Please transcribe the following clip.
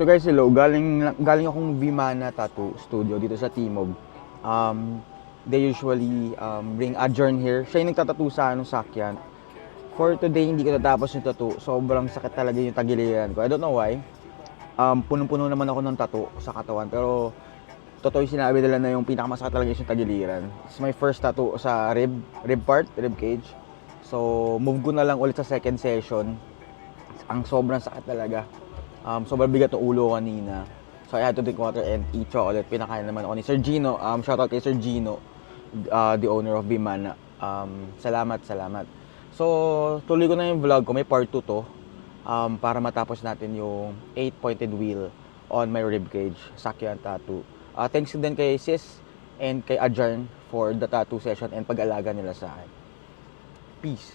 So guys, hello. Galing akong Vimana Tattoo Studio dito sa Timog. They usually bring Adjourn here. Siya yung nagtatattoo sa sakyan. For today, hindi ko natapos yung tattoo. Sobrang sakit talaga yung tagiliran ko. I don't know why. Punong-puno naman ako ng tattoo sa katawan. Pero totoo yung sinabi nila na yung pinakamasakit talaga yung tagiliran. It's my first tattoo sa rib part, rib cage. So, move ko na lang ulit sa second session. Ang sobrang sakit talaga. Sobrang bigat ng ulo kanina. So I had to drink water and eat chocolate. Pinakain naman ako ni Sir Gino. Shoutout kay Sir Gino, the owner of Bimana. Salamat. So, tuloy ko na yung vlog ko. May part 2 to. Para matapos natin yung 8-pointed wheel on my ribcage, Sakyan Tattoo. Thanks din kay Sis and kay Adjarn for the tattoo session and pag-alaga nila sa akin. Peace.